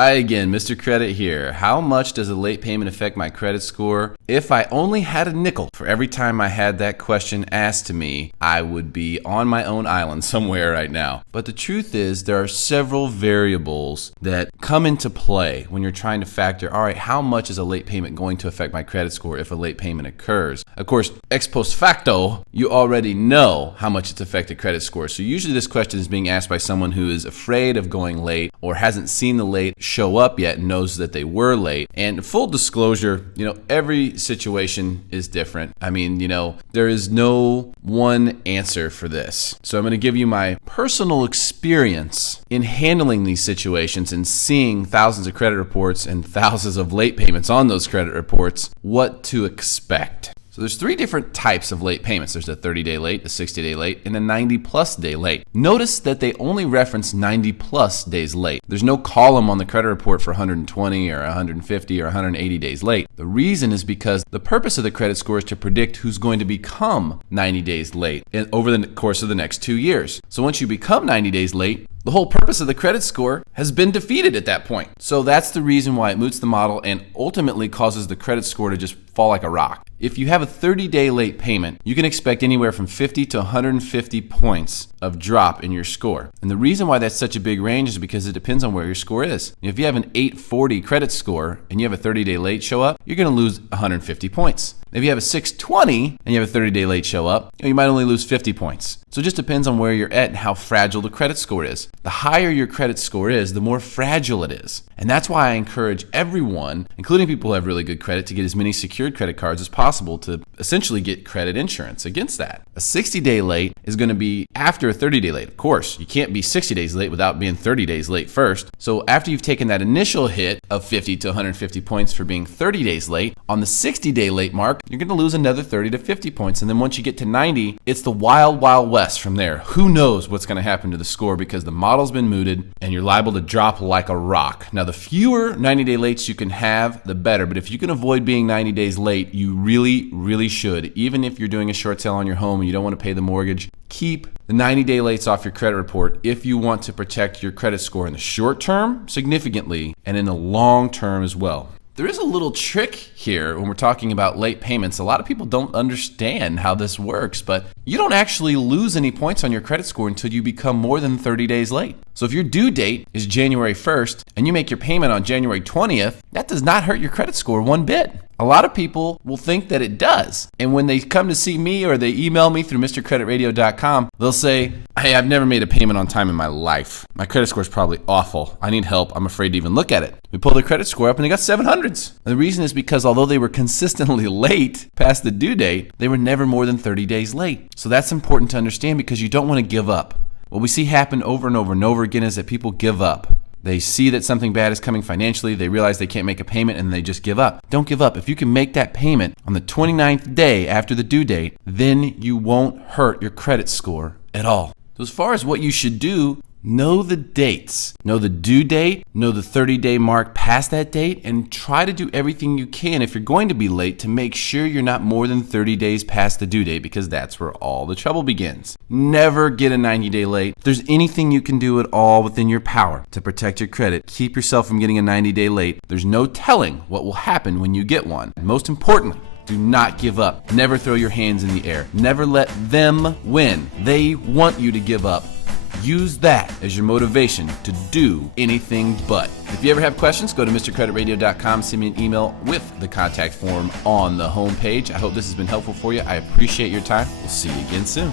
Hi again, Mr. Credit here. How much does a late payment affect my credit score? If I only had a nickel for every time I had that question asked to me, I would be on my own island somewhere right now. But the truth is, there are several variables that come into play when you're trying to factor, all right, how much is a late payment going to affect my credit score if a late payment occurs? Of course, ex post facto, you already know how much it's affected credit score. So usually this question is being asked by someone who is afraid of going late or hasn't seen the late show up yet and knows that they were late. And full disclosure, every situation is different. I mean, there is no one answer for this. So I'm going to give you my personal experience in handling these situations and seeing thousands of credit reports and thousands of late payments on those credit reports, what to expect. So there's three different types of late payments. There's a 30-day late, a 60-day late, and a 90-plus day late. Notice that they only reference 90-plus days late. There's no column on the credit report for 120 or 150 or 180 days late. The reason is because the purpose of the credit score is to predict who's going to become 90 days late over the course of the next 2 years. So once you become 90 days late, the whole purpose of the credit score has been defeated at that point. So that's the reason why it moots the model and ultimately causes the credit score to just fall like a rock. If you have a 30-day late payment, you can expect anywhere from 50 to 150 points of drop in your score. And the reason why that's such a big range is because it depends on where your score is. If you have an 840 credit score and you have a 30-day late show up, you're going to lose 150 points. If you have a 620 and you have a 30-day late show up, you might only lose 50 points. So it just depends on where you're at and how fragile the credit score is. The higher your credit score is, the more fragile it is. And that's why I encourage everyone, including people who have really good credit, to get as many secured credit cards as possible to essentially get credit insurance against that. A 60-day late is going to be after a 30-day late. Of course, you can't be 60 days late without being 30 days late first. So after you've taken that initial hit of 50 to 150 points for being 30 days late, on the 60-day late mark, you're going to lose another 30 to 50 points. And then once you get to 90, it's the wild, wild west from there. Who knows what's going to happen to the score because the model's been mooted and you're liable to drop like a rock. Now, the fewer 90-day lates you can have, the better. But if you can avoid being 90 days late, you really, really should. Even if you're doing a short sale on your home and you don't want to pay the mortgage, keep the 90-day lates off your credit report if you want to protect your credit score in the short term significantly and in the long term as well. There is a little trick here when we're talking about late payments. A lot of people don't understand how this works, but you don't actually lose any points on your credit score until you become more than 30 days late. So if your due date is January 1st and you make your payment on January 20th, that does not hurt your credit score one bit. A lot of people will think that it does. And when they come to see me or they email me through MrCreditRadio.com, they'll say, hey, I've never made a payment on time in my life. My credit score is probably awful. I need help. I'm afraid to even look at it. We pull their credit score up and they got 700s. And the reason is because although they were consistently late past the due date, they were never more than 30 days late. So that's important to understand because you don't want to give up. What we see happen over and over and over again is that people give up. They see that something bad is coming financially, they realize they can't make a payment, and they just give up. Don't give up. If you can make that payment on the 29th day after the due date, then you won't hurt your credit score at all. So as far as what you should do, know the dates. Know the due date, know the 30-day mark past that date, and try to do everything you can if you're going to be late to make sure you're not more than 30 days past the due date because that's where all the trouble begins. Never get a 90-day late. If there's anything you can do at all within your power to protect your credit, keep yourself from getting a 90-day late. There's no telling what will happen when you get one. And most importantly, do not give up. Never throw your hands in the air. Never let them win. They want you to give up. Use that as your motivation to do anything but. If you ever have questions, go to MrCreditRadio.com, send me an email with the contact form on the homepage. I hope this has been helpful for you. I appreciate your time. We'll see you again soon.